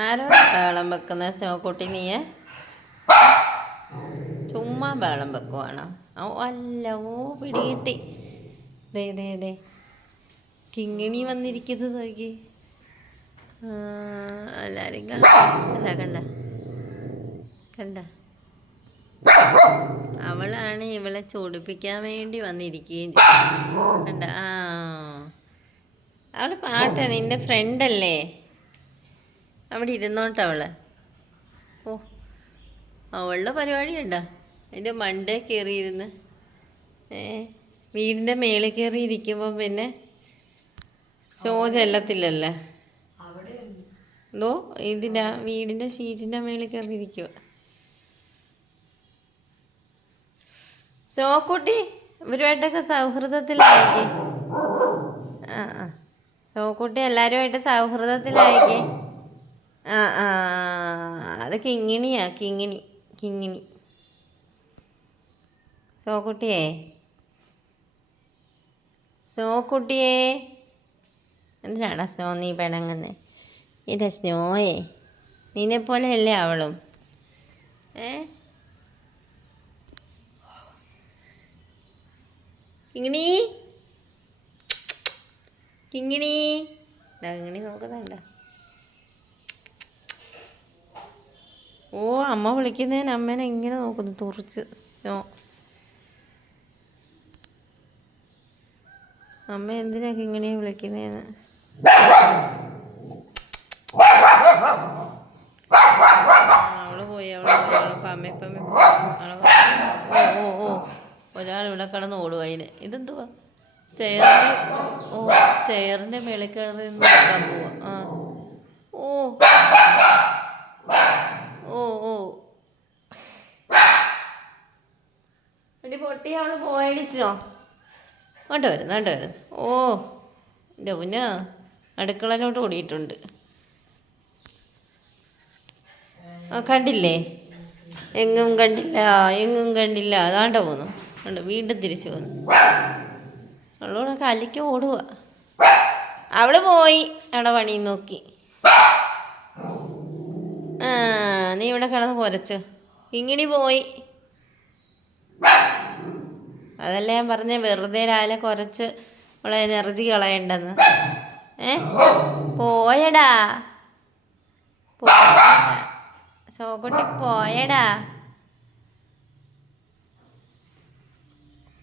ആരോടാ ബഹളം വെക്കുന്ന സ്നോക്കുട്ടി നീയെ? ചുമ്മാ ബഹളം വെക്കുവാണോ? ഓ അല്ല ഓ പിടികിട്ടി. ദേ ദേ ദേ. കിങ്ങിണി വന്നിരിക്കുന്നത് നോക്കി. എല്ലാരും കണ്ട കണ്ട കണ്ട. അവളാണ് ഇവളെ ചൊടിപ്പിക്കാൻ വേണ്ടി വന്നിരിക്കുകയും. കണ്ട ആ. അവൾ പാട്ടെ നിന്റെ ഫ്രണ്ടല്ലേ അവിടെ ഇരുന്നോട്ടെ അവൾ. ഓ അവളുടെ പരിപാടി ഉണ്ടോ അതിന്റെ മണ്ടേ കയറിയിരുന്ന് ഏ വീടിന്റെ മേളിൽ കയറി ഇരിക്കുമ്പോൾ പിന്നെ ഷോ ചെല്ലത്തില്ലല്ലേ എന്തോ ഇതിന്റെ വീടിന്റെ ഷീറ്റിന്റെ മേളിൽ കയറി ഇരിക്കുക സോക്കുട്ടി ഇവരുമായിട്ടൊക്കെ സൗഹൃദത്തിലായിക്കേ ആ ആ. സോക്കുട്ടി എല്ലാവരുമായിട്ട് സൗഹൃദത്തിലായിക്കേ ആ ആ അത് കിങ്ങിണിയാ കിങ്ങിണി കിങ്ങിണി. ഷോക്കുട്ടിയേ ഷോക്കുട്ടിയേ എന്തിനാടാ സോ നീ പിണങ്ങുന്നത് ഇതാ സ്നോയേ നിന്നെ പോലെ അല്ലേ അവളും? ഏ? കിങ്ങിണി? കിങ്ങിണി. കിങ്ങിണി നോക്കുന്നുണ്ട ഓ അമ്മ വിളിക്കുന്നതിന് അമ്മേനെ ഇങ്ങനെ നോക്കുന്നു തുറച്ച്. അമ്മ എന്തിനൊക്കെ ഇങ്ങനെയാ വിളിക്കുന്നതെന്ന് അവൾ പോയി അവൾ പോയി അവൾ പമ്മ ഓ ഓ ഒരാൾ ഇവിടെ കിടന്ന് ഓടുക അതിന്. ഇതെന്തുവാ? ചെയറിന്റെ ഓ ചെയറിന്റെ മേളിൽ പോവാ. ആ ഓ ഓ ഓ എടി പൊട്ടി അവൾ പോയടിച്ചോ അങ്ങോട്ട് വരുന്നു വേണ്ട വരുന്നു ഓ പിന്നെ അടുക്കളയിലോട്ട് ഓടിയിട്ടുണ്ട്. ആ കണ്ടില്ലേ? എങ്ങും കണ്ടില്ല എങ്ങും കണ്ടില്ല. അതാണ്ട പോന്നു. കണ്ട് വീണ്ടും തിരിച്ചു പോന്നു. അവളോട് കലിക്ക് ഓടുക അവൾ പോയി. അവിടെ പണി നോക്കി. ആ നീ ഇവിടെ കിടന്ന് പൊരച്ചു. ഇങ്ങനെ പോയി. അതല്ലേ ഞാൻ പറഞ്ഞ വെറുതെ രാവിലെ കുറച്ച് ഉള്ള എനർജി കളയണ്ടെന്ന്. ഏ? പോയടാ. പോയടാ സോകുട്ടി പോയടാ.